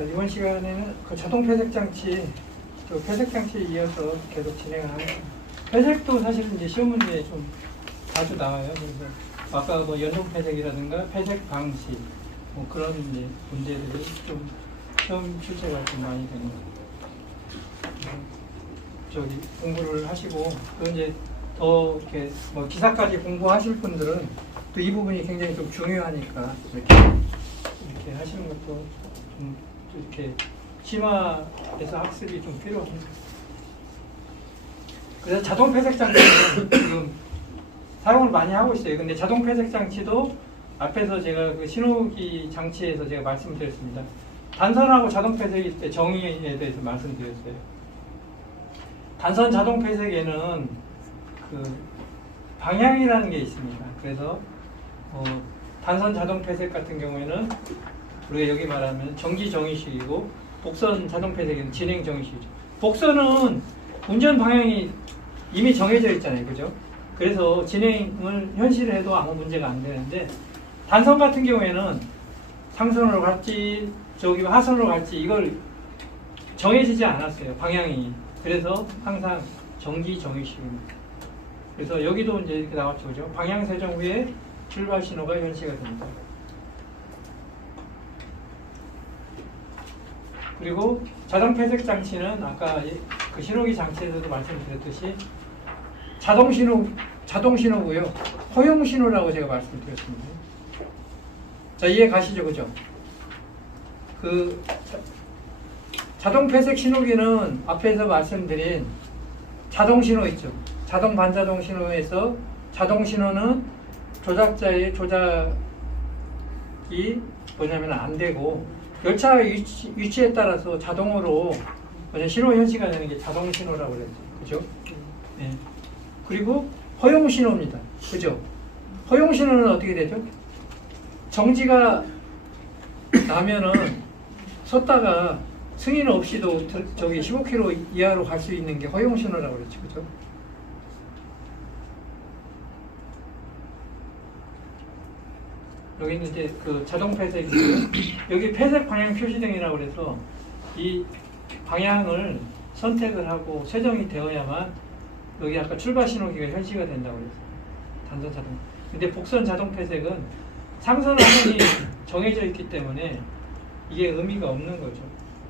자, 이번 시간에는 그 자동 폐색 장치, 저 폐색 장치에 이어서 계속 진행을 하겠습니다. 폐색도 사실은 이제 시험 문제에 좀 자주 나와요. 그래서 아까 뭐 연동 폐색이라든가 폐색 방식, 뭐 그런 이제 문제들이 좀 시험 출제가 좀 많이 되는 것 같아요. 저기 공부를 하시고 또 이제 더 이렇게 뭐 기사까지 공부하실 분들은 또 이 부분이 굉장히 좀 중요하니까 이렇게 하시는 것도 좀 이렇게 심화해서 학습이 좀 필요합니다. 그래서 자동 폐색 장치는 지금 사용을 많이 하고 있어요. 근데 자동 폐색 장치도 앞에서 제가 그 신호기 장치에서 제가 말씀드렸습니다. 단선하고 자동 폐색일 때 정의에 대해서 말씀드렸어요. 단선 자동 폐색에는 그 방향이라는 게 있습니다. 그래서 단선 자동 폐색 같은 경우에는 우리가 여기 말하면 정지 정의식이고, 복선 자동 폐색은 진행 정의식이죠. 복선은 운전 방향이 이미 정해져 있잖아요, 그죠? 그래서 진행을 현실을 해도 아무 문제가 안 되는데, 단선 같은 경우에는 상선으로 갈지 저기 하선으로 갈지 이걸 정해지지 않았어요, 방향이. 그래서 항상 정지 정의식입니다. 그래서 여기도 이제 이렇게 나왔죠, 그죠? 방향 세정 후에 출발 신호가 현시가 됩니다. 그리고 자동 폐색 장치는 아까 그 신호기 장치에서도 말씀드렸듯이 자동 신호고요. 허용 신호라고 제가 말씀드렸습니다. 자, 이해 가시죠, 그죠? 그 자동 폐색 신호기는 앞에서 말씀드린 자동 신호 있죠. 자동 반자동 신호에서 자동 신호는 조작자의 조작이 뭐냐면 안 되고, 열차의 위치에 따라서 자동으로 신호 현시가 되는 게 자동 신호라고 그랬죠. 그죠? 네. 그리고 허용 신호입니다. 그죠? 허용 신호는 어떻게 되죠? 정지가 나면은 섰다가 승인 없이도 저기 15km 이하로 갈 수 있는 게 허용 신호라고 그랬죠. 그죠? 여기는 이제 그 자동 폐색이고요. 여기 폐색 방향 표시등이라고 그래서 이 방향을 선택을 하고 세정이 되어야만 여기 아까 출발 신호기가 현시가 된다고 그랬어요. 단선 자동. 근데 복선 자동 폐색은 상선 화면이 정해져 있기 때문에 이게 의미가 없는 거죠.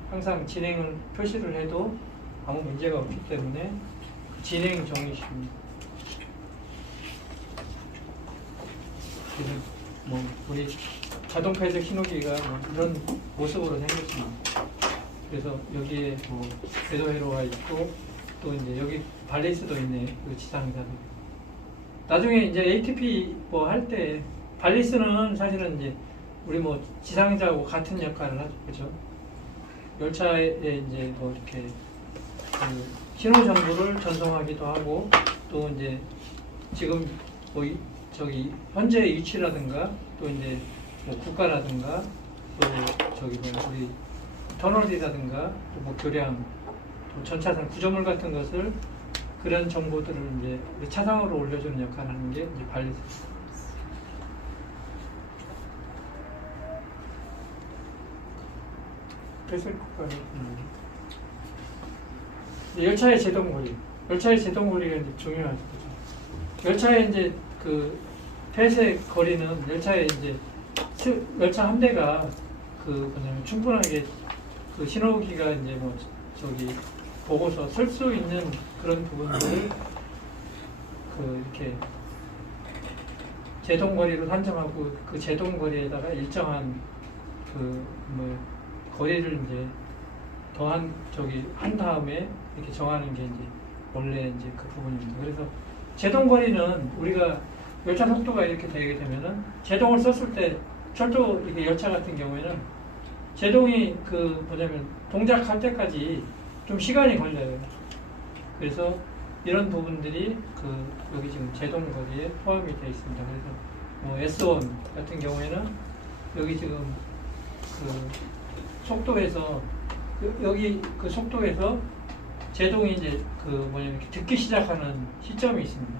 항상 진행을 표시를 해도 아무 문제가 없기 때문에 진행 정의식입니다. 그래서 뭐 우리 자동 폐색 신호기가 뭐 이런 모습으로 생겼습니다. 그래서 여기에 뭐 궤도회로가 있고, 또 이제 여기 발리스도 있네, 그 지상자도. 나중에 이제 ATP 뭐 할 때 발리스는 사실은 이제 우리 뭐 지상자하고 같은 역할을 하죠, 그죠? 열차에 이제 뭐 이렇게 그 신호 정보를 전송하기도 하고, 또 이제 지금 뭐 저기 현재의 위치라든가, 또 이제 뭐 국가라든가, 또 저기 뭐 우리 터널이라든가, 또 뭐 교량, 또 전차선 구조물 같은 것을, 그런 정보들을 이제 차상으로 올려주는 역할을 하는 게 이제 발리스. 폐색 국가를 열차의 제동 거리. 열차의 제동 거리가 이제 중요하죠. 열차의 이제 그 폐색 거리는 열차의 이제 열차 한 대가 그 뭐냐면 충분하게 그 신호기가 이제 뭐 저기 보고서 설 수 있는 그런 부분들을 그 이렇게 제동 거리로 산정하고, 그 제동 거리에다가 일정한 그 뭐 거리를 이제 더한 저기 한 다음에 이렇게 정하는 게 이제 원래 이제 그 부분입니다. 그래서 제동 거리는 우리가 열차 속도가 이렇게 되게 되면은 제동을 썼을 때 철도 이렇게 열차 같은 경우에는 제동이 그 뭐냐면 동작할 때까지 좀 시간이 걸려요. 그래서 이런 부분들이 그 여기 지금 제동 거리에 포함이 되어 있습니다. 그래서 뭐 S1 같은 경우에는 여기 지금 그 속도에서 여기 그 속도에서 제동이 이제 그 뭐냐면 듣기 시작하는 시점이 있습니다.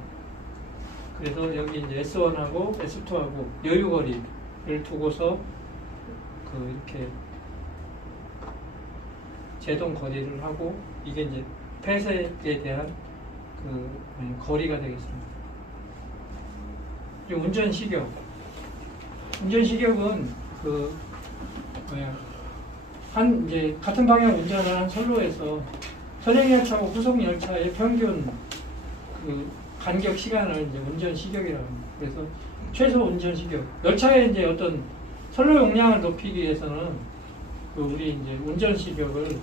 그래서 여기 이제 S1하고 S2하고 여유거리를 두고서 그 이렇게 제동 거리를 하고 이게 이제 폐색에 대한 그 거리가 되겠습니다. 그리고 운전 식역. 운전 식역은 그 한 이제 같은 방향 운전을 한 선로에서 선행 열차하고 후속 열차의 평균 그 간격 시간을 이제 운전 식역이라고 합니다. 그래서 최소 운전 식역. 열차의 이제 어떤 선로 용량을 높이기 위해서는 그 우리 이제 운전 식역을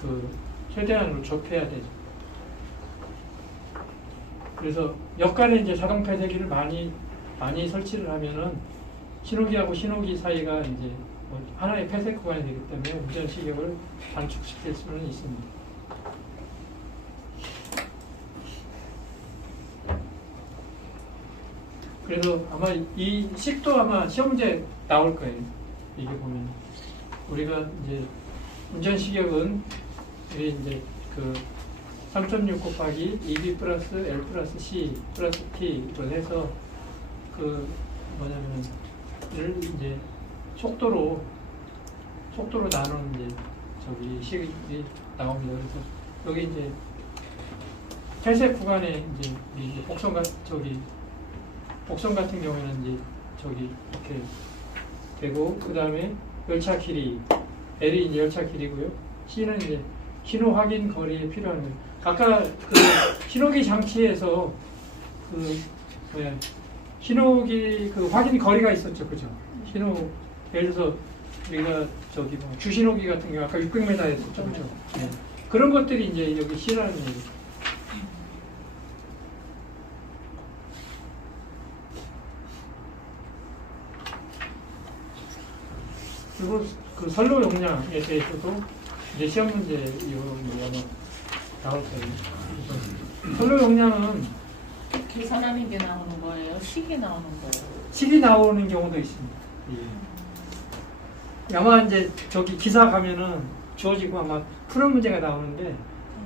그 최대한으로 좁혀야 되죠. 그래서 역간에 이제 자동 폐쇄기를 많이 설치를 하면은 신호기하고 신호기 사이가 이제 하나의 폐쇄 구간이 되기 때문에 운전 식역을 단축시킬 수는 있습니다. 그래서 아마 이 식도 아마 시험 문제 나올 거예요. 이게 보면 우리가 이제 운전 식역은 우리 이제 그 3.6 곱하기 2b 플러스 l 플러스 c 플러스 t를 해서 그 뭐냐면 을 이제 속도로 나누는 이제 저기 식이 나옵니다. 그래서 여기 이제 폐쇄 구간에 이제 복선 같은 경우에는 이제 저기 이렇게 되고 그 다음에 열차 길이 L이 이제 열차 길이고요. C는 이제 신호 확인 거리에 필요한 거예요. 아까 그 신호기 장치에서 그 신호기 그 확인 거리가 있었죠, 그죠? 신호 예를 들어서 우리가 저기 뭐 주신호기 같은 경우 아까 600m 했었죠, 그죠? 네. 그런 것들이 이제 여기 C라는 얘기. 그리고 그 선로 용량에 대해서도 이제 시험 문제 이후로 아마 나올 거예요. 선로 용량은 계산하는 게 나오는 거예요? 식이 나오는 거예요? 식이 나오는 경우도 있습니다. 예. 아마 이제 저기 기사 가면은 주어지고 아마 푸는 문제가 나오는데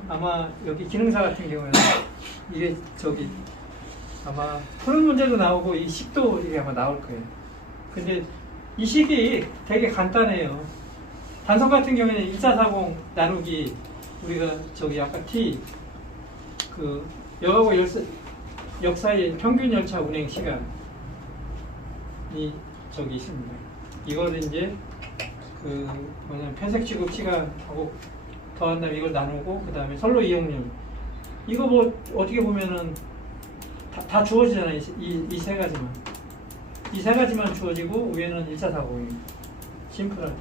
아마 여기 기능사 같은 경우에는 이게 저기 아마 푸는 문제도 나오고 이 식도 이게 아마 나올 거예요. 근데 이 식이 되게 간단해요. 단선 같은 경우에는 1440 나누기 우리가 저기 아까 T 그 역하고 역 사이의 평균 열차 운행 시간이 저기 있습니다. 이거를 이제 그 뭐냐면 폐색 취급 시간하고 더한 다음에 이걸 나누고 그 다음에 선로 이용률 이거 뭐 어떻게 보면은 다 주어지잖아요. 이 세 가지만 이 세 가지만 주어지고 위에는 1440입니다. 심플하게.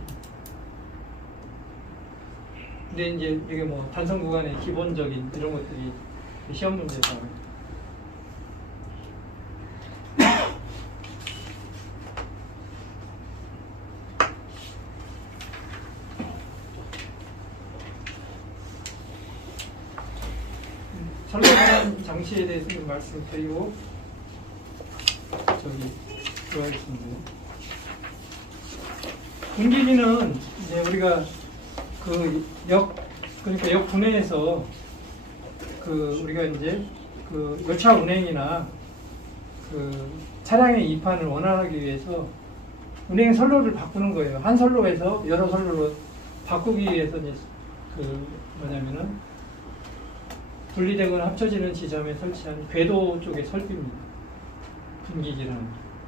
근데 이제 이게 뭐 단선 구간의 기본적인 이런 것들이 시험 문제다. 선로 관련 장치에 대해서 좀 말씀드리고 저기 들어가겠습니다. 분기기는 이제 우리가 그러니까 역 분해에서 우리가 이제 그 열차 운행이나 그 차량의 이판을 원활하게 위해서 운행 선로를 바꾸는 거예요. 한 선로에서 여러 선로로 바꾸기 위해서 이제 그 뭐냐면은 분리되거나 합쳐지는 지점에 설치한 궤도 쪽의 설비입니다.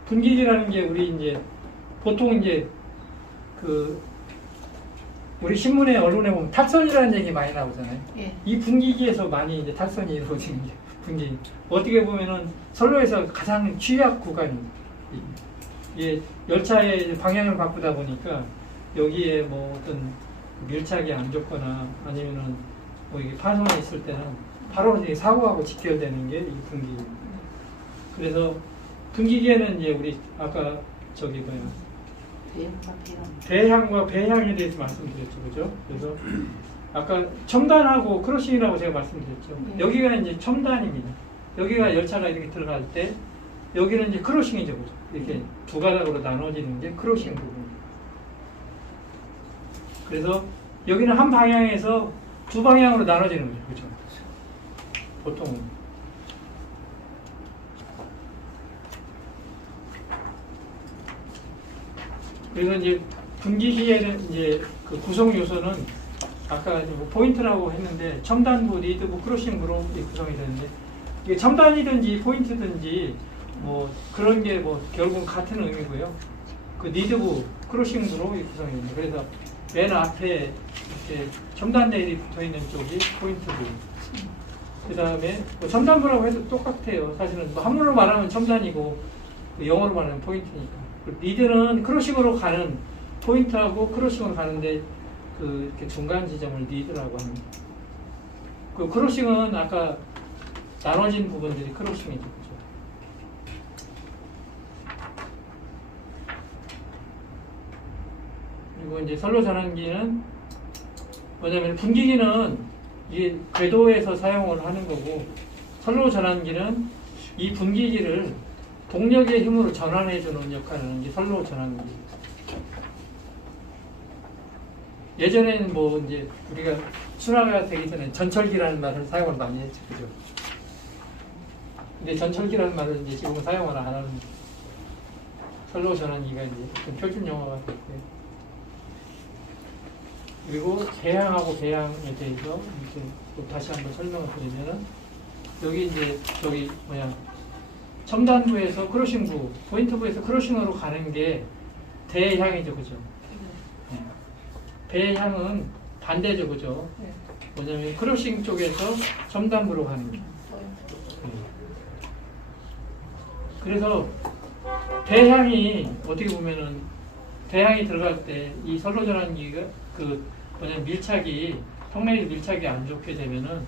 분기기라는 게 우리 이제 보통 이제 우리 신문에 언론에 보면 탁선이라는 얘기 많이 나오잖아요. 예. 이 분기기에서 많이 이제 탁선이 이루어지는 게 분기기. 어떻게 보면은 선로에서 가장 취약 구간입니다. 이게 열차의 방향을 바꾸다 보니까 여기에 뭐 어떤 밀착이 안 좋거나 아니면은 뭐 이게 파손이 있을 때는 바로 이제 사고하고 직결되는 게 이 분기기입니다. 그래서 분기기에는 이제 우리 아까 저기 뭐야 배향과 배향에 대해서 말씀드렸죠, 그죠? 그래서 아까 첨단하고 크로싱이라고 제가 말씀드렸죠. 여기가 이제 첨단입니다. 여기가 열차가 이렇게 들어갈 때 여기는 이제 크로싱이죠, 그죠? 이렇게 두 가닥으로 나눠지는 게 크로싱 부분. 그래서 여기는 한 방향에서 두 방향으로 나눠지는 거죠, 그죠? 보통은. 그래서 이제 분기기에는 이제 그 구성 요소는 아까 뭐 포인트라고 했는데 첨단부, 리드부, 크로싱부로 구성이 되는데 이게 첨단이든지 포인트든지 뭐 그런 게 뭐 결국은 같은 의미고요. 그 리드부, 크로싱부로 구성이 됩니다. 그래서 맨 앞에 이렇게 첨단 레일이 붙어 있는 쪽이 포인트부. 그 다음에 뭐 첨단부라고 해도 똑같아요. 사실은 뭐 한문으로 말하면 첨단이고 영어로 말하면 포인트니까. 리드는 크로싱으로 가는 포인트하고 크로싱으로 가는데 그 이렇게 중간 지점을 리드라고 합니다. 그 크로싱은 아까 나눠진 부분들이 크로싱이죠. 그죠? 그리고 이제 선로 전환기는 뭐냐면 분기기는 이게 궤도에서 사용을 하는 거고 선로 전환기는 이 분기기를 동력의 힘으로 전환해 주는 역할을 하는 게 선로 전환기. 예전에는 뭐 이제 우리가 순화가 되기 전에 전철기라는 말을 사용을 많이 했죠. 그죠? 근데 전철기라는 말을 이제 지금은 사용을 안 하는 선로 전환기가 이제 좀 표준 용어가 됐고요. 그리고 배양하고 배양에 대해서 이렇게 또 다시 한번 설명을 드리면은 여기 이제 저기 뭐냐 첨단부에서 크로싱부, 포인트부에서 크로싱으로 가는 게 대향이죠, 그죠? 네. 배향은 반대죠, 그죠? 네. 뭐냐면 크로싱 쪽에서 첨단부로 가는 게. 네. 그래서 대향이 어떻게 보면은 대향이 들어갈 때 이 선로 전환기가 그 뭐냐면 밀착이 통레일 밀착이 안 좋게 되면은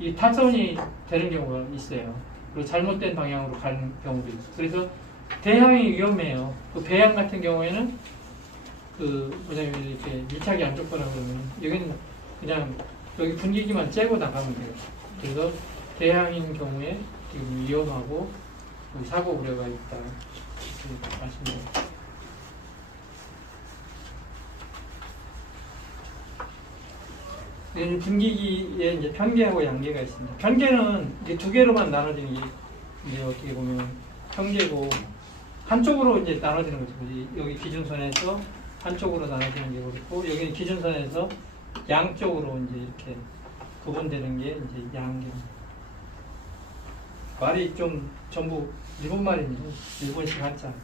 이 타선이 되는 경우가 있어요. 그리고 잘못된 방향으로 가는 경우도 있어요. 그래서 대향이 위험해요. 그 배향 같은 경우에는 그 뭐냐면 이렇게 밀착이 안 좋거나 그러면 여기는 그냥 여기 분기기만 째고 나가면 돼요. 그래서 대향인 경우에 지금 위험하고 사고 우려가 있다. 이렇게 말씀드립니다. 분기기에 이제 편계하고 양계가 있습니다. 편계는 이게 두 개로만 나눠지는 게 이제 어떻게 보면 편계고 한쪽으로 이제 나눠지는 거죠. 여기 기준선에서 한쪽으로 나눠지는 게 그렇고 여기는 기준선에서 양쪽으로 이제 이렇게 구분되는 게 이제 양계. 말이 좀 전부 일본 말입니다. 일본식 한자.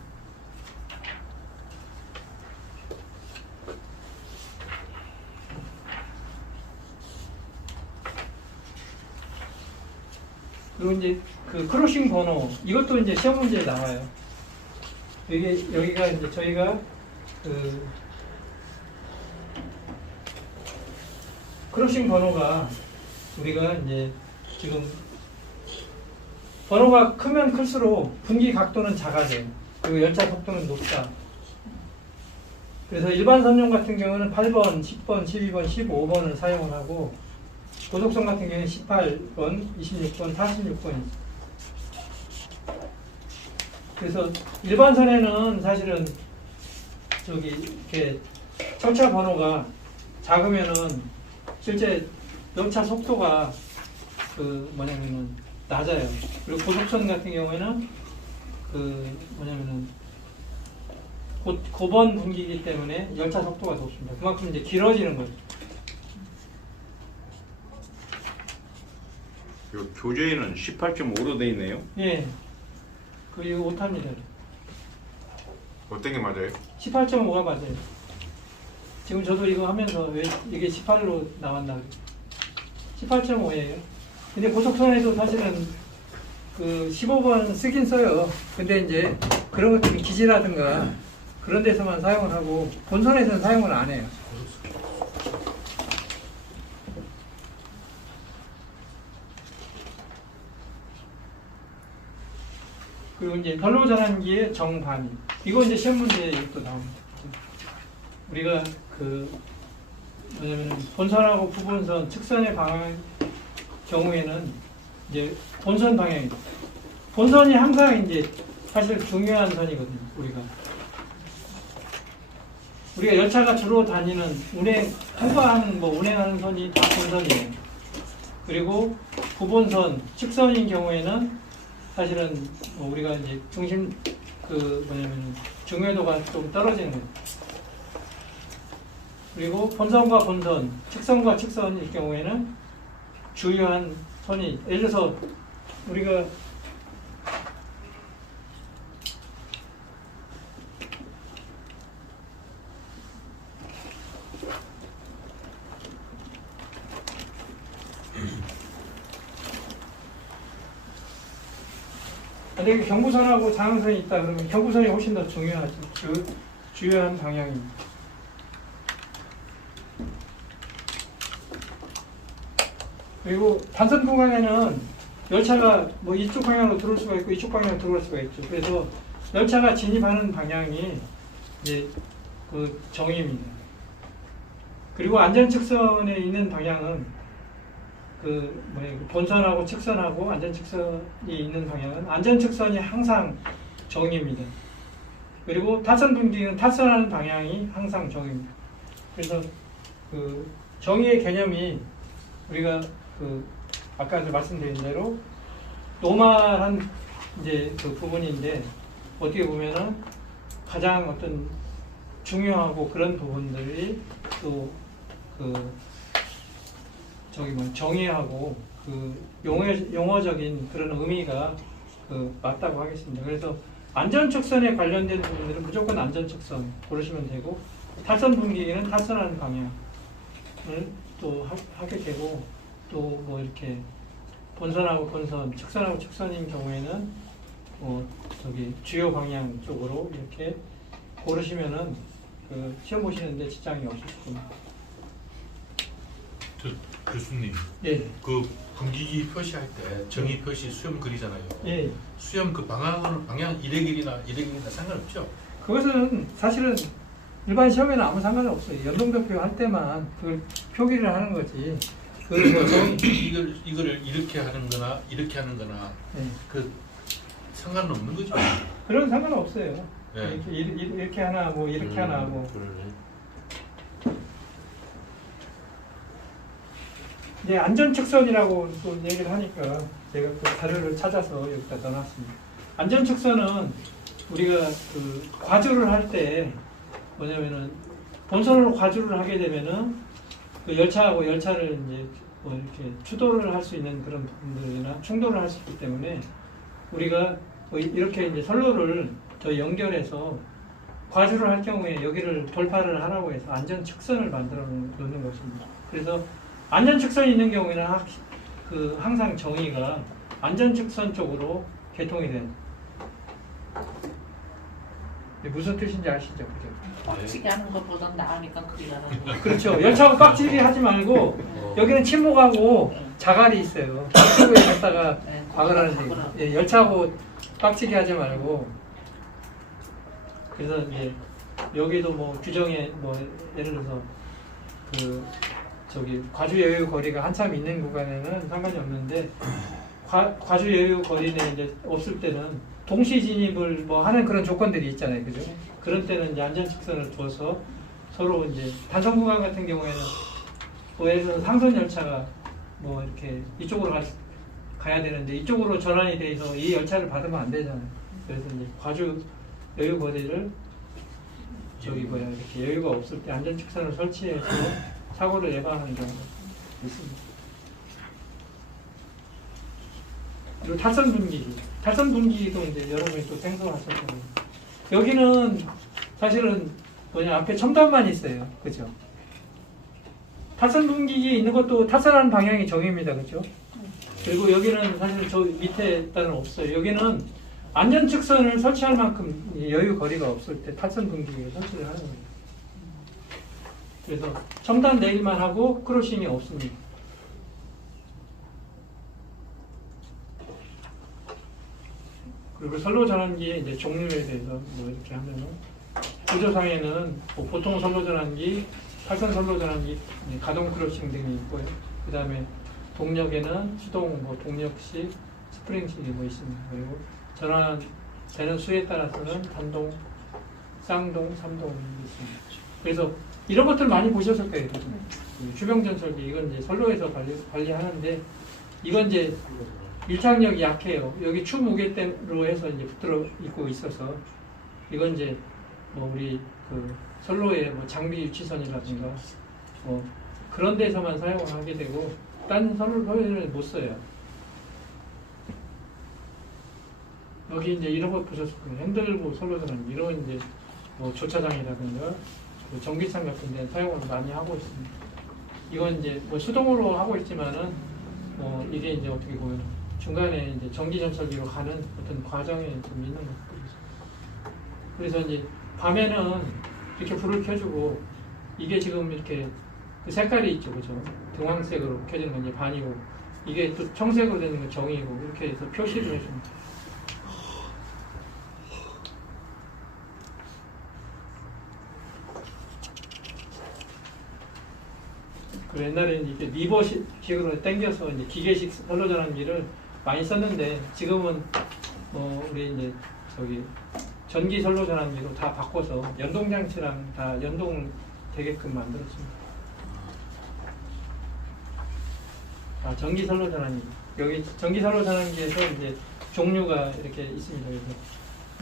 그리고 이제 그 크로싱 번호 이것도 이제 시험 문제에 나와요. 여기가 이제 저희가 그 크로싱 번호가 우리가 이제 지금 번호가 크면 클수록 분기 각도는 작아져요. 그리고 열차 속도는 높다. 그래서 일반 선용 같은 경우는 8번, 10번, 12번, 15번을 사용을 하고 고속선 같은 경우는 18번, 26번, 46번이 그래서 일반선에는 사실은 저기 이렇게 열차 번호가 작으면은 실제 열차 속도가 그 뭐냐면은 낮아요. 그리고 고속선 같은 경우에는 그 뭐냐면은 고번 분기이기 때문에 열차 속도가 높습니다. 그만큼 이제 길어지는 거죠. 요 교재에는 18.5로 돼 있네요. 예. 그리고 오타입니다. 어떤 게 맞아요? 18.5가 맞아요. 지금 저도 이거 하면서 왜 이게 18로 나왔나. 18.5예요. 근데 고속선에도 사실은 그 15번 쓰긴 써요. 근데 이제 그런 것들은 기지라든가 그런 데서만 사용을 하고 본선에서는 사용을 안 해요. 그리고 이제 선로 전환기의 정반위. 이거 이제 시험 문제에 또 나옵니다. 우리가 그 뭐냐면 본선하고 부본선, 측선의 방향 경우에는 이제 본선 방향이죠. 본선이 항상 이제 사실 중요한 선이거든요. 우리가 열차가 주로 다니는 통과하는 운행하는 선이 다 본선이에요. 그리고 부본선, 측선인 경우에는 사실은 우리가 이제 중심 중요도가 좀 떨어지는 거예요. 그리고 본선과 본선, 측선과 측선일 경우에는 주요한 선이, 예를 들어서 우리가 만약에 경부선하고 장항선이 있다 그러면 경부선이 훨씬 더 중요하지. 주요한 방향입니다. 그리고 단선 구간에는 열차가 뭐 이쪽 방향으로 들어올 수가 있고 이쪽 방향으로 들어올 수가 있죠. 그래서 열차가 진입하는 방향이 이제 그 정의입니다. 그리고 안전측선에 있는 방향은 그 본선하고 측선하고 안전측선이 있는 방향은 안전측선이 항상 정의입니다. 그리고 타선 분기는 타선하는 방향이 항상 정의입니다. 그래서 그 정의의 개념이 우리가 그 아까 말씀드린 대로 노멀한 이제 그 부분인데 어떻게 보면은 가장 어떤 중요하고 그런 부분들이 또 그 정의하고 그 용어적인 그런 의미가 그 맞다고 하겠습니다. 그래서 안전측선에 관련된 부분들은 무조건 안전측선 고르시면 되고 타선 분기는 타선하는 방향을 또 하게 되고 또 뭐 이렇게 본선하고 본선, 측선하고 측선인 경우에는 주요 방향 쪽으로 이렇게 고르시면은 그 시험 보시는데 지장이 없을 겁니다. 교수님, 예. 그 분기기 표시할 때 정의 표시 수염 그리잖아요. 예. 수염 그 방향 이래길이나 상관없죠? 그것은 사실은 일반 시험에는 아무 상관이 없어요. 연동도표 할 때만 그걸 표기를 하는 거지. 이거를 이렇게 하는 거나 이렇게 하는 거나 예. 그 상관은 없는 거죠? 그런 상관은 없어요. 예. 이렇게 하나 뭐 이렇게 하나 뭐. 그러네. 이제 안전측선이라고 또 얘기를 하니까 제가 그 자료를 찾아서 여기다 넣어놨습니다. 안전측선은 우리가 그 과주를 할 때 뭐냐면은 본선으로 과주를 하게 되면은 그 열차하고 열차를 이제 뭐 이렇게 추돌을 할 수 있는 그런 부분들이나 충돌을 할 수 있기 때문에 우리가 뭐 이렇게 이제 선로를 더 연결해서 과주를 할 경우에 여기를 돌파를 하라고 해서 안전측선을 만들어 놓는 것입니다. 그래서 안전측선이 있는 경우에는 항상 정의가 안전측선 쪽으로 개통이 돼요. 무슨 뜻인지 아시죠? 그죠? 빡치게 하는 것보단 나으니까 그리 하는 거. 그렇죠. 열차하고 빡치게 하지 말고 여기는 침묵하고 자갈이 있어요. 침묵에 갖다가 박으라는 얘기. 열차하고 빡치게 하지 말고. 그래서 이제 여기도 뭐 규정에 뭐 예를 들어서 과주 여유 거리가 한참 있는 구간에는 상관이 없는데 과주 여유 거리는 이제 없을 때는 동시 진입을 뭐 하는 그런 조건들이 있잖아요, 그죠? 그런 때는 이제 안전측선을 두어서 서로 이제 단선 구간 같은 경우에는 뭐 예를 들어 상선 열차가 뭐 이렇게 이쪽으로 가야 되는데 이쪽으로 전환이 돼서 이 열차를 받으면 안 되잖아요. 그래서 이제 과주 여유 거리를 이렇게 여유가 없을 때 안전측선을 설치해서 사고를 예방하는 경우가 있습니다. 그리고 탈선 분기기. 탈선 분기기도 이제 여러분이 또 생소하실 거예요. 여기는 사실은 앞에 첨단만 있어요. 그죠? 탈선 분기기 있는 것도 탈선하는 방향이 정의입니다. 그죠? 그리고 여기는 사실 저 밑에 따는 없어요. 여기는 안전측선을 설치할 만큼 여유 거리가 없을 때 탈선 분기기를 설치를 하는 거예요. 그래서 첨단 레일만 하고 크로싱이 없습니다. 그리고 선로 전환기의 이제 종류에 대해서 뭐 이렇게 하면은 구조상에는 뭐 보통 선로 전환기, 탈선 선로 전환기, 가동 크로싱 등이 있고요. 그 다음에 동력에는 수동, 뭐 동력식, 스프링식이 뭐 있습니다. 그리고 전환되는 수에 따라서는 단동, 쌍동, 삼동이 있습니다. 그래서 이런 것들 많이 보셨을 거예요. 주병전설기 이건 이제 선로에서 관리하는데 이건 이제 밀착력이 약해요. 여기 추 무게대로 해서 이제 붙들어 있고 있어서 이건 이제 뭐 우리 그 선로의 뭐 장비 유치선이라든가 뭐 그런 데서만 사용을 하게 되고 딴 선로에는 못 써요. 여기 이제 이런 거 보셨을 거예요. 핸들보 선로전환기 이런 이제 뭐 주차장이라든가 그 전기차 같은 데 사용을 많이 하고 있습니다. 이건 이제 뭐 수동으로 하고 있지만은 이게 이제 어떻게 보면 중간에 이제 전기 전철기로 가는 어떤 과정에 좀 있는 것 같아요. 그래서 이제 밤에는 이렇게 불을 켜주고 이게 지금 이렇게 그 색깔이 있죠, 그죠? 등황색으로 켜지는 건 이제 반이고 이게 또 청색으로 되는 건 정이고 이렇게 해서 표시를 해줍니다. 그 옛날에는 이렇게 리버식으로 당겨서 이제 기계식 선로전환기를 많이 썼는데 지금은 우리 이제 저기 전기 선로전환기로 다 바꿔서 연동장치랑 다 연동을 되게끔 만들었습니다. 전기 선로전환기 여기 전기 선로전환기에서 이제 종류가 이렇게 있습니다. 그래서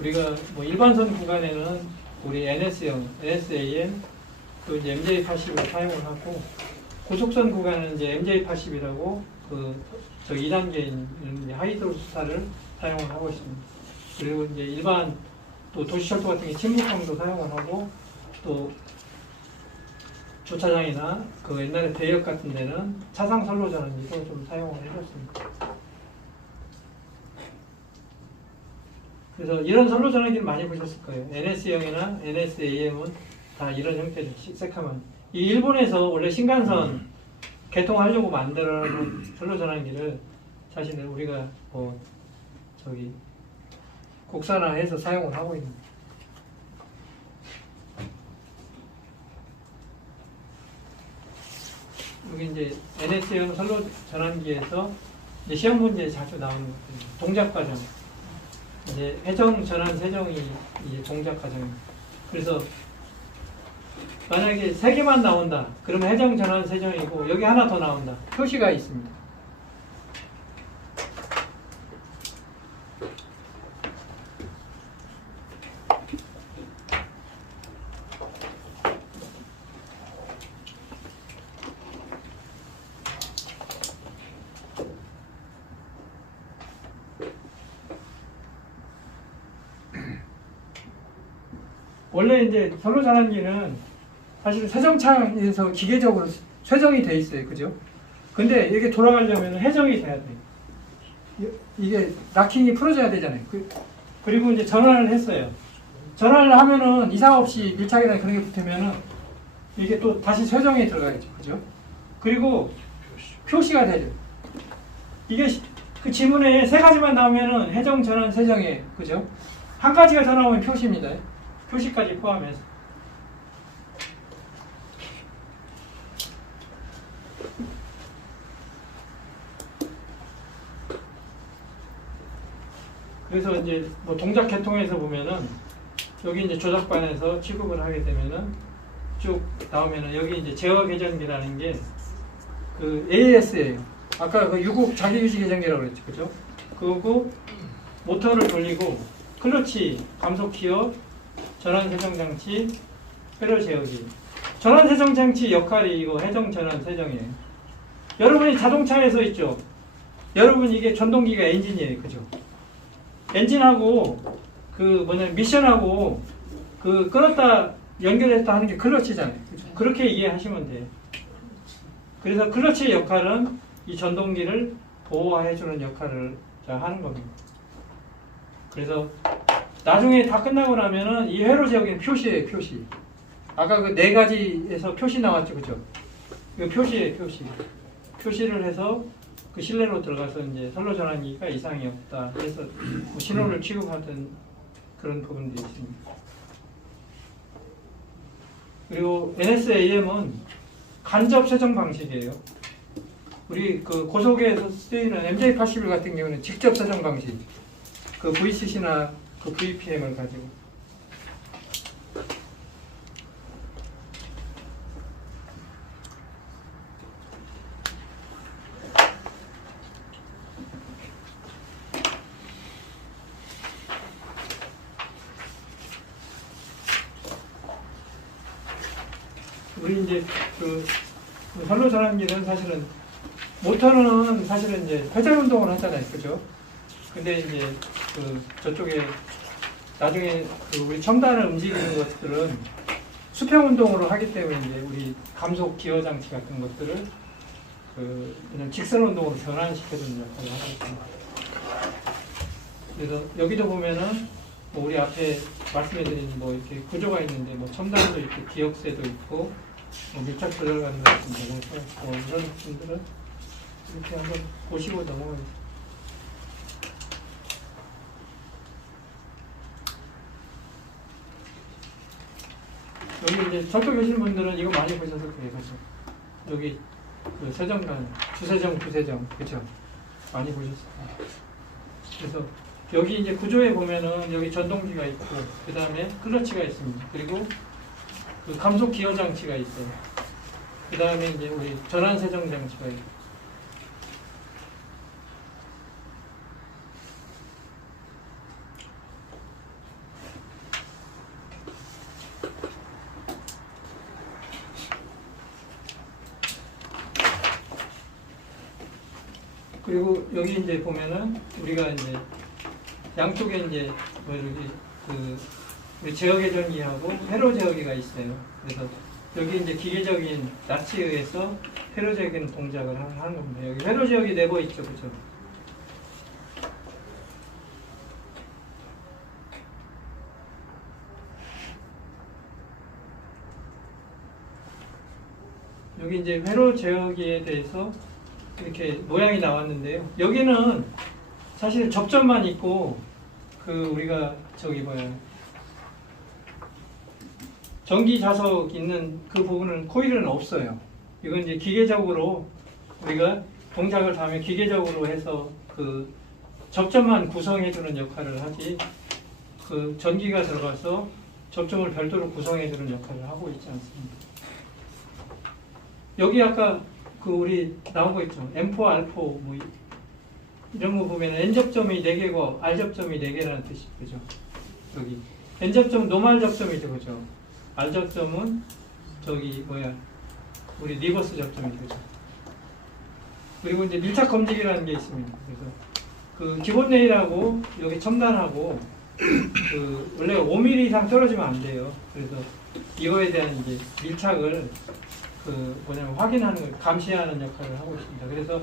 우리가 뭐 일반선 구간에는 우리 NS형, NSAM 또 이제 MJ80을 사용을 하고 고속선 구간은 이제 MJ80이라고 저 2단계에 있는 하이드로스타를 사용을 하고 있습니다. 그리고 이제 일반 또 도시철도 같은 게 침묵형도 사용을 하고 또 주차장이나 그 옛날에 대역 같은 데는 차상 선로 전환기도 좀 사용을 해줬습니다. 그래서 이런 선로 전환기를 많이 보셨을 거예요. NS형이나 NSAM은 다 이런 형태죠. 새카만. 이 일본에서 원래 신간선 개통하려고 만들어놓은 선로 전환기를 사실은 우리가 저기 국산화해서 사용을 하고 있는. 여기 이제 NS형 선로 전환기에서 이제 시험 문제에 자주 나오는 것들, 동작 과정. 이제 회전 전환 세정이 이제 동작 과정입니다. 그래서 만약에 3개만 나온다. 그러면 회전 전환 세정이고 여기 하나 더 나온다. 표시가 있습니다. 원래 이제 선로 전환기는 사실 세정창에서 기계적으로 쇠정이 돼 있어요. 그죠? 근데 이게 돌아가려면 회정이 돼야 돼요. 이게 락킹이 풀어져야 되잖아요. 그리고 이제 전환을 했어요. 전환을 하면은 이상 없이 밀착이나 그런 게 붙으면은 이게 또 다시 쇠정에 들어가겠죠. 그죠? 그리고 표시가 되죠. 이게 그 지문에 3가지만 나오면은 회정, 전환, 세정이에요. 그죠? 한 가지가 더 나오면 표시입니다. 표시까지 포함해서. 그래서 이제 뭐 동작 계통에서 보면은 여기 이제 조작반에서 취급을 하게 되면은 쭉 나오면은 여기 이제 제어 계정기라는 게 그 AS예요. 아까 그 유국 자기 유지 계정기라고 그랬죠. 그죠? 그리고 모터를 돌리고 클러치, 감속 기어, 전환 세정 장치, 회로 제어기. 전환 세정 장치 역할이 이거 회전 전환 세정이에요. 여러분이 자동차에서 있죠. 여러분 이게 전동기가 엔진이에요. 그죠? 엔진하고 미션하고 끊었다 연결했다 하는 게 클러치잖아요. 그죠? 그렇게 이해하시면 돼요. 그래서 클러치의 역할은 이 전동기를 보호해주는 역할을 하는 겁니다. 그래서 나중에 다 끝나고 나면은 이 회로 제어기는 표시예요. 표시. 아까 그 4가지에서 표시 나왔죠. 그죠? 이거 표시예요. 표시. 표시를 해서 그 실내로 들어가서 이제 선로 전환기가 이상이 없다 해서 뭐 신호를 취급하던 그런 부분도 있습니다. 그리고 NSAM은 간접 세정 방식이에요. 우리 그 고속에서 쓰이는 MJ81 같은 경우는 직접 세정 방식. 그 VCC나 그 VPM을 가지고. 우리 이제 그 선로 전환기는 사실은 모터는 사실은 이제 회전 운동을 하잖아요, 그죠? 근데 이제 그 저쪽에 나중에 그 우리 첨단을 움직이는 것들은 수평 운동으로 하기 때문에 이제 우리 감속 기어 장치 같은 것들을 그 그냥 직선 운동으로 변환시켜주는 역할을 하고 있습니다. 그래서 여기도 보면은 뭐 우리 앞에 말씀해드린 뭐 이렇게 구조가 있는데 뭐 첨단도 있고 기역쇠도 있고 뭐 밀착 조절관도 같은 경우서 뭐 이런 분들은 이렇게 한번 보시고 넘어가겠습니다. 여기 이제 저쪽 계신 분들은 이거 많이 보셨을 거예요, 그렇죠? 여기 그 세정관, 주세정, 부세정, 그렇죠? 많이 보셨을 거예요. 그래서 여기 이제 구조에 보면은 여기 전동기가 있고 그 다음에 클러치가 있습니다. 그리고 그 감속 기어 장치가 있어요. 그 다음에 이제 우리 전환 세정 장치가 있고. 그리고 여기 이제 보면은 우리가 이제 양쪽에 이제 뭐 이렇게 그 우리 제어 계전기하고 회로 제어기가 있어요. 그래서 여기 이제 기계적인 낯에 의해서 회로 제어기는 동작을 하는 겁니다. 여기 회로 제어기 네버 있죠, 그죠? 여기 이제 회로 제어기에 대해서 이렇게 모양이 나왔는데요. 여기는 사실 접점만 있고 그 우리가 저기 뭐야 전기 자석 있는 그 부분은 코일은 없어요. 이건 이제 기계적으로 우리가 동작을 하면 기계적으로 해서 그 접점만 구성해주는 역할을 하지 그 전기가 들어가서 접점을 별도로 구성해주는 역할을 하고 있지 않습니다. 여기 아까 그 우리 나온 거 있죠. M4, R4 뭐 이런 거 보면 N 접점이 4개고 R 접점이 4개라는 뜻이 그죠? 여기 N 접점은 노멀 접점이죠, 그죠? R 접점은 저기 뭐야 우리 리버스 접점이죠, 그죠? 그리고 이제 밀착 검직이라는 게 있습니다. 그래서 그 기본 레일하고 여기 첨단하고 그 원래 5mm 이상 떨어지면 안 돼요. 그래서 이거에 대한 이제 밀착을 그 뭐냐면 확인하는 걸 감시하는 역할을 하고 있습니다. 그래서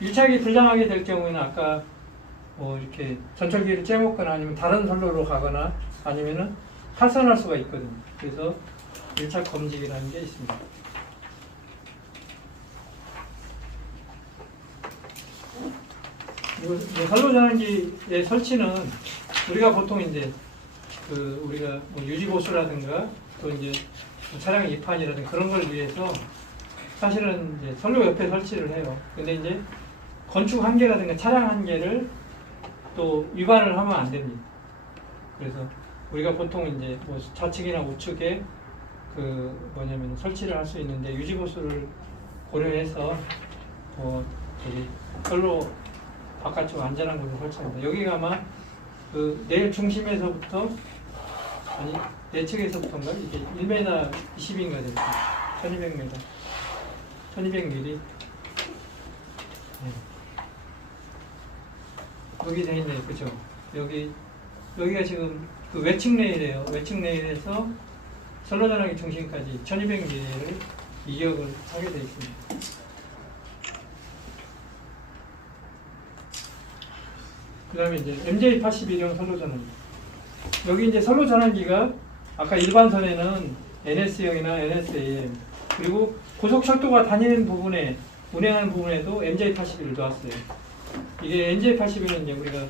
밀착이 불량하게 될 경우에는 아까 뭐 이렇게 전철기를 째먹거나 아니면 다른 선로로 가거나 아니면은 파손할 수가 있거든요. 그래서 밀착 검직이라는 게 있습니다. 그리고 선로 전환기의 설치는 우리가 보통 이제 그 우리가 뭐 유지보수라든가 또 이제 차량 입판이라든가 그런 걸 위해서 사실은 이제 선로 옆에 설치를 해요. 근데 이제 건축 한계라든가 차량 한계를 또 위반을 하면 안 됩니다. 그래서 우리가 보통 이제 뭐 좌측이나 우측에 그 뭐냐면 설치를 할 수 있는데 유지보수를 고려해서 저기 선로 바깥쪽 안전한 곳에 설치합니다. 여기가 아마 그 내일 중심에서부터 아니 내측에서부터인가 이게 1m 20인가 됐어요. 1200m, 1200mm. 네. 여기 돼 있네, 그죠? 여기가 지금 그 외측 레일이에요. 외측 레일에서 선로 전환기 중심까지 1200mm를 이격을 하게 돼 있습니다. 그 다음에 이제 MJ81형 선로 전환기. 여기 이제 선로 전환기가 아까 일반선에는 NS형이나 NSAM 그리고 고속철도가 다니는 부분에 운행하는 부분에도 MJ81을 놓았어요. 이게 MJ81은 이제 우리가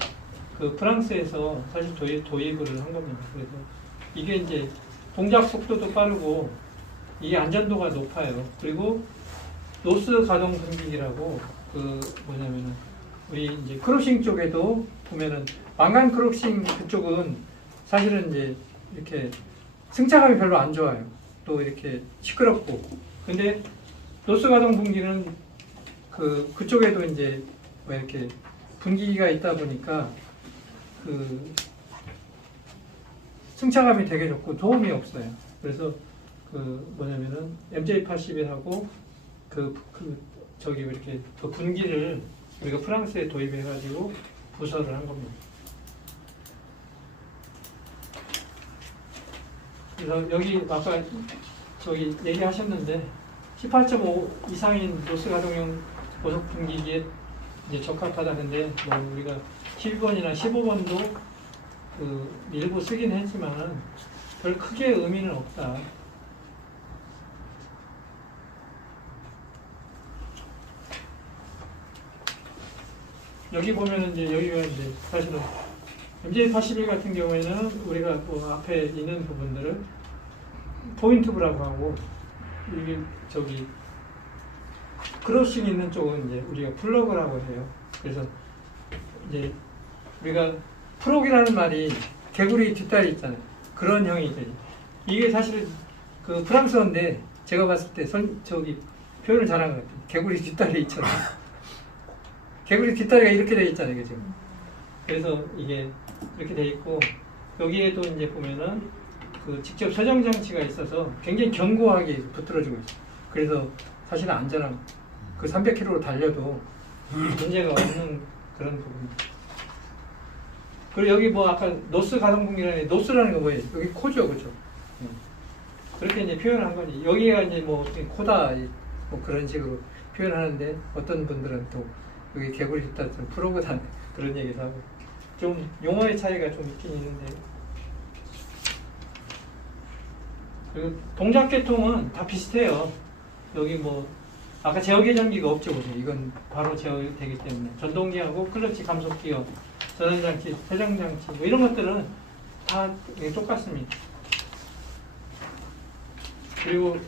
그 프랑스에서 사실 도입을 한 겁니다. 그래서 이게 이제 동작 속도도 빠르고 이게 안전도가 높아요. 그리고 노스 가동 분기기라고 그 뭐냐면은 우리 이제 크로싱 쪽에도 보면은 왕관 크로싱 그쪽은 사실은 이제 이렇게 승차감이 별로 안 좋아요. 또 이렇게 시끄럽고. 근데 노스 가동 분기는 그쪽에도 이제 뭐 이렇게 분기기가 있다 보니까 그 승차감이 되게 좋고 도움이 없어요. 그래서 그 뭐냐면은 MJ81하고 저기 이렇게 그 분기를 우리가 프랑스에 도입해가지고 부설을 한 겁니다. 그래서 여기 아까 저기 얘기하셨는데 18.5 이상인 노스 가동용 고속 분기기에 이제 적합하다는데 뭐 우리가 12번이나 15번도 그 일부 쓰긴 했지만 별 크게 의미는 없다. 여기 보면은 이제 여기가 이제 사실은 MJ81 같은 경우에는 우리가 뭐 앞에 있는 부분들을 포인트브라고 하고 이게 저기 크로싱 있는 쪽은 이제 우리가 플러그라고 해요. 그래서 이제 우리가 프록이라는 말이 개구리 뒷다리 있잖아요. 그런 형이 되죠. 이게 사실 그 프랑스어인데 제가 봤을 때 저기 표현을 잘한 것 같아요. 개구리 뒷다리 있잖아요. 개구리 뒷다리가 이렇게 돼 있잖아요, 그죠? 그래서 이게 이렇게 돼 있고 여기에도 이제 보면은 그 직접 세정 장치가 있어서 굉장히 견고하게 붙들어지고 있어요. 그래서 사실은 안전한 그 300km로 달려도 문제가 없는 그런 부분입니다. 그리고 여기 뭐 아까 노스 가동분기라는 노스라는 거 뭐예요? 여기 코죠, 그죠? 그렇게 이제 표현한 거지. 여기가 이제 뭐 코다 뭐 그런 식으로 표현하는데 어떤 분들은 또 여기 개구리 뒷다 프로그다 그런 얘기도 하고 좀 용어의 차이가 좀 있긴 있는데 그리고 동작 계통은 다 비슷해요. 여기 뭐 아까 제어 계전기가 없죠, 그죠? 이건 바로 제어되기 때문에 전동기하고 클러치 감속기어, 전환장치, 세정장치 뭐 이런 것들은 다 똑같습니다. 그리고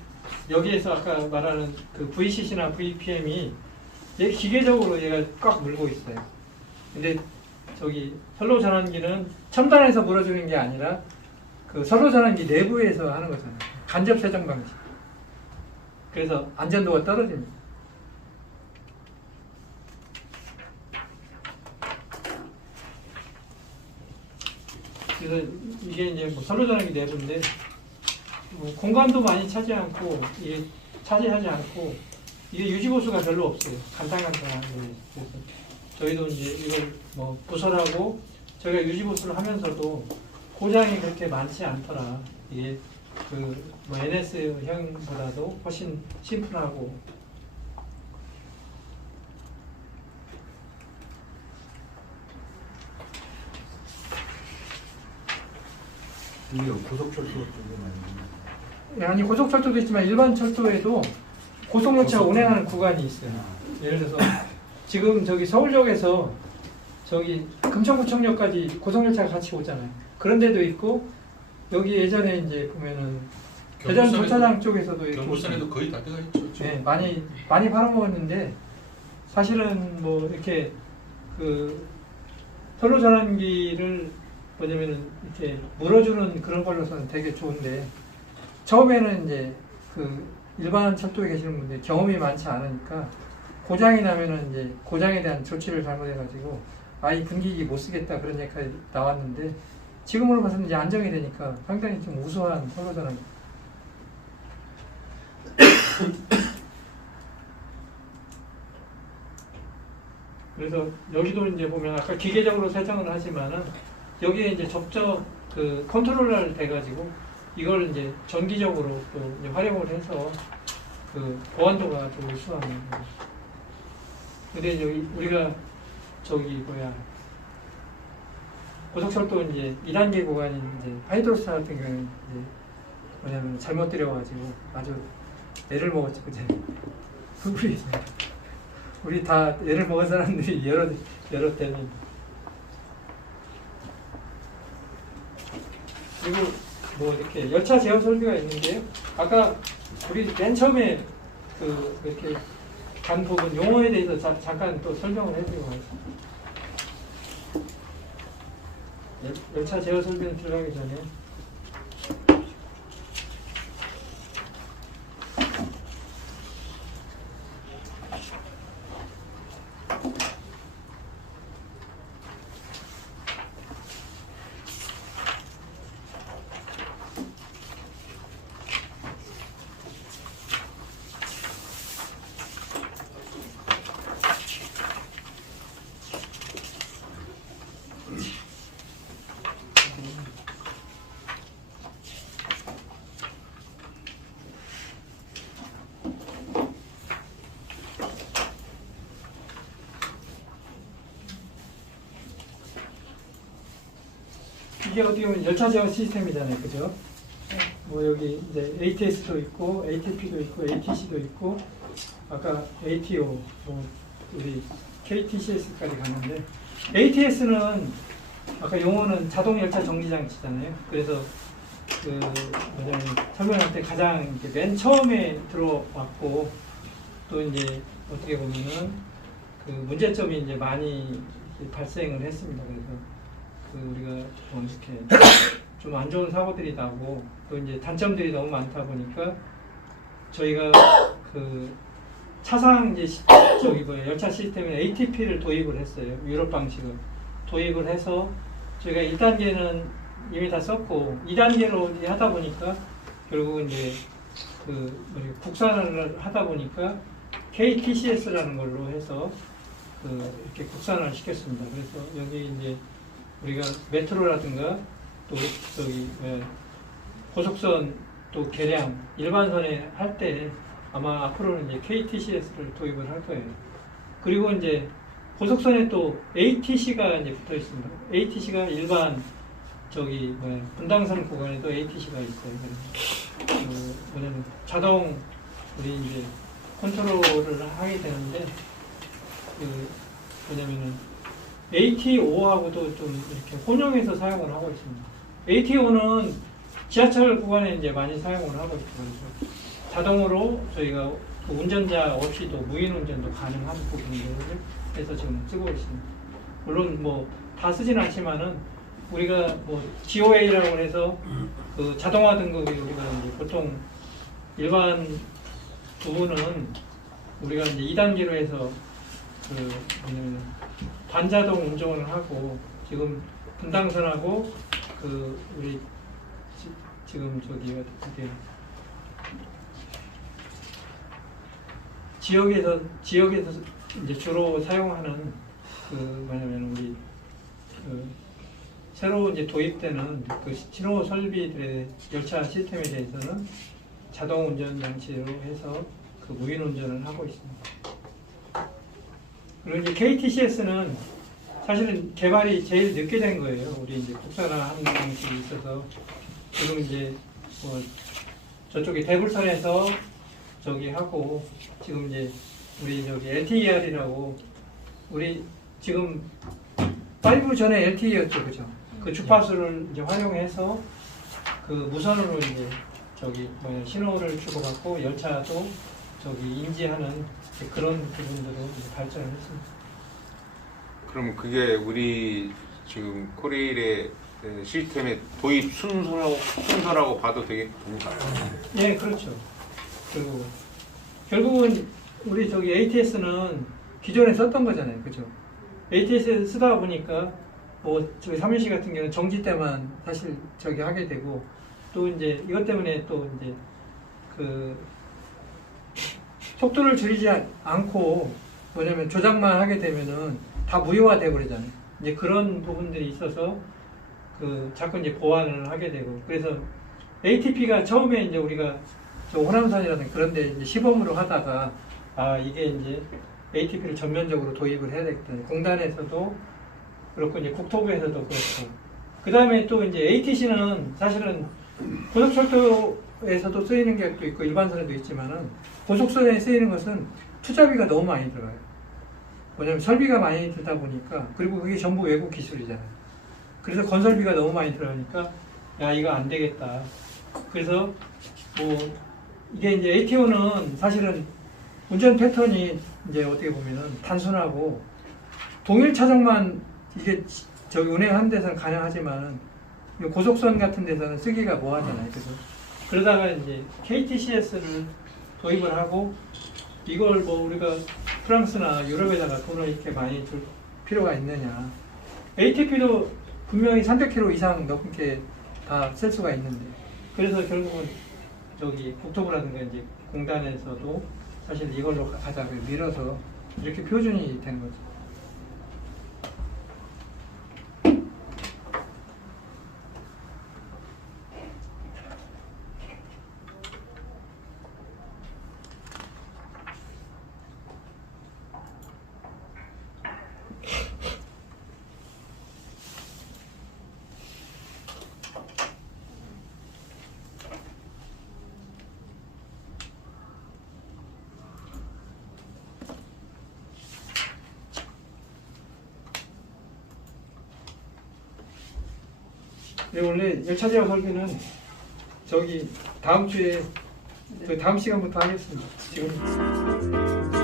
여기에서 아까 말하는 그 VCC나 VPM이 얘 기계적으로 얘가 꽉 물고 있어요. 근데 저기 선로 전환기는 첨단에서 물어주는 게 아니라 그 선로 전환기 내부에서 하는 거잖아요. 간접 세정 방식. 그래서 안전도가 떨어집니다. 그래서 이게 이제 뭐 선로 전환기 내부인데 뭐 공간도 많이 차지 않고 이게 차지하지 않고 이게 유지보수가 별로 없어요. 간단간단한 거예요. 그래서 저희도 이제 이걸 뭐 부설하고 저희가 유지보수를 하면서도 고장이 그렇게 많지 않더라. 이게 그 뭐 NS형보다도 훨씬 심플하고 이게 고속철도 쪽에 많이 아니 고속철도도 있지만 일반 철도에도 고속열차가 운행하는 구간이 있어요. 예를 들어서 지금 저기 서울역에서 저기 금천구청역까지 고속열차가 같이 오잖아요. 그런 데도 있고 여기 예전에 이제 보면은 대전 조차장 쪽에서도 이렇게 경부선에도 거의 다 들어가 있죠. 네, 많이 팔아먹었는데 사실은 뭐 이렇게 그 선로 전환기를 뭐냐면은 이렇게 물어주는 그런 걸로서는 되게 좋은데 처음에는 이제 그 일반 철도에 계시는 분들이 경험이 많지 않으니까 고장이 나면은 이제 고장에 대한 조치를 잘못해가지고 이 분기기 못 쓰겠다 그런 얘기가 나왔는데 지금으로 봐서는 이제 안정이 되니까 상당히 좀 우수한 선로 전환기. 그래서 여기도 이제 보면 아까 기계적으로 세정을 하지만은 여기에 이제 접점 그 컨트롤러 돼가지고 이걸 이제 전기적으로 또 이제 활용을 해서 그 보안도가 좀 우수한 거예요. 근데 여기 우리가 저기 뭐야 고속철도 이제 2단계 구간인 이제 하이드로스타 같은 경우는 이제 뭐냐면 잘못 들여가지고 아주 애를 먹었죠, 그제? 우리 다 애를 먹은 사람들이 여러 때는. 그리고 뭐 이렇게 열차 제어 설비가 있는데요. 아까 우리 맨 처음에 그 이렇게 간 부분 용어에 대해서 잠깐 또 설명을 해드리고 가겠습니다. 열차 제어 설비는 들어가기 전에 이게 어떻게 보면 열차 제어 시스템이잖아요, 그죠? 뭐 여기 이제 ATS도 있고, ATP도 있고, ATC도 있고, 아까 ATO, 뭐 우리 KTCS까지 갔는데, ATS는 아까 용어는 자동 열차 정지 장치잖아요. 그래서 그 뭐냐면 설명할 때 가장 이제 맨 처음에 들어왔고, 또 이제 어떻게 보면은 그 문제점이 이제 많이 발생을 했습니다. 그래서 그 우리가 뭐 이렇게 좀 안 좋은 사고들이 나고, 또 이제 단점들이 너무 많다 보니까 저희가 그 차상 이제 저기 뭐 열차 시스템에 ATP를 도입을 했어요. 유럽 방식을 도입을 해서 저희가 1단계는 이미 다 썼고 2단계로 하다 보니까 결국 이제 그 국산화를 하다 보니까 KTCS라는 걸로 해서 그 이렇게 국산화를 시켰습니다. 그래서 여기 이제 우리가 메트로라든가 또 저기 고속선 또 개량 일반선에 할 때 아마 앞으로는 이제 KTCS를 도입을 할 거예요. 그리고 이제 고속선에 또 ATC가 이제 붙어 있습니다. ATC가 일반 저기 분당선 구간에도 ATC가 있어요. 그래서 그 뭐냐면 자동 우리 이제 컨트롤을 하게 되는데 그 뭐냐면은 ATO하고도 좀 이렇게 혼용해서 사용을 하고 있습니다. ATO는 지하철 구간에 이제 많이 사용을 하고 있고, 그래서 자동으로 저희가 그 운전자 없이도 무인 운전도 가능한 부분들을 해서 지금 쓰고 있습니다. 물론 뭐 다 쓰진 않지만은 우리가 뭐 GOA라고 해서 그 자동화 등급이 우리가 이제 보통 일반 부분은 우리가 이제 2단계로 해서 그 뭐냐면 반자동 운전을 하고, 지금 분당선하고 그 우리 지금 저기 어떻게 지역에서 이제 주로 사용하는 그 뭐냐면 우리 그 새로 이제 도입되는 그 신호 설비들의 열차 시스템에 대해서는 자동 운전 장치로 해서 그 무인 운전을 하고 있습니다. 그리고 이제 KTCS는 사실은 개발이 제일 늦게 된 거예요. 우리 이제 국산화하는 방식이 있어서 지금 이제 뭐 저쪽에 대불선에서 저기 하고, 지금 이제 우리 저기 LTER이라고 우리 지금 5 전에 LTE였죠, 그죠? 그 주파수를 이제 활용해서 그 무선으로 이제 저기 뭐냐 신호를 주고받고 열차도 저기 인지하는 그런 부분들로 이제 발전을 했습니다. 그럼 그게 우리 지금 코레일의 시스템의 도입 순서라고 봐도 되겠습니까? 예, 그렇죠. 그리고 결국은 우리 저기 ATS는 기존에 썼던 거잖아요, 그죠? ATS 쓰다 보니까 뭐 저기 3일시 같은 경우는 정지 때만 사실 저기 하게 되고, 또 이제 이것 때문에 또 이제 그 속도를 줄이지 않고 뭐냐면 조작만 하게 되면은 다 무효화돼 버리잖아요. 이제 그런 부분들이 있어서 그 자꾸 이제 보완을 하게 되고, 그래서 ATP가 처음에 이제 우리가 저 호남선이라든가 그런 데 이제 시범으로 하다가 이게 이제 ATP를 전면적으로 도입을 해야 되겠다. 공단에서도 그렇고 이제 국토부에서도 그렇고, 그 다음에 또 이제 ATC는 사실은 고속철도에서도 쓰이는 게 또 있고 일반선에도 있지만은 고속선에 쓰이는 것은 투자비가 너무 많이 들어가요. 뭐냐면 설비가 많이 들다 보니까, 그리고 그게 전부 외국 기술이잖아요. 그래서 건설비가 너무 많이 들어가니까 야 이거 안 되겠다. 그래서 뭐 이게 이제 ATO는 사실은 운전 패턴이 이제 어떻게 보면은 단순하고 동일 차종만 이게 저기 운행하는 데서는 가능하지만 고속선 같은 데서는 쓰기가 뭐하잖아요. 그래서 그러다가 이제 KTCS를 도입을 하고, 이걸 뭐 우리가 프랑스나 유럽에다가 돈을 이렇게 많이 줄 필요가 있느냐. ATP도 분명히 300km 이상 넘게 다 쓸 수가 있는데, 그래서 결국은 저기 국토부라든가 이제 공단에서도 사실 이걸로 가자고 밀어서 이렇게 표준이 되는 거죠. 네, 원래 열차 제어 설비는 저기 다음 주에 저희 다음 시간부터 하겠습니다. 지금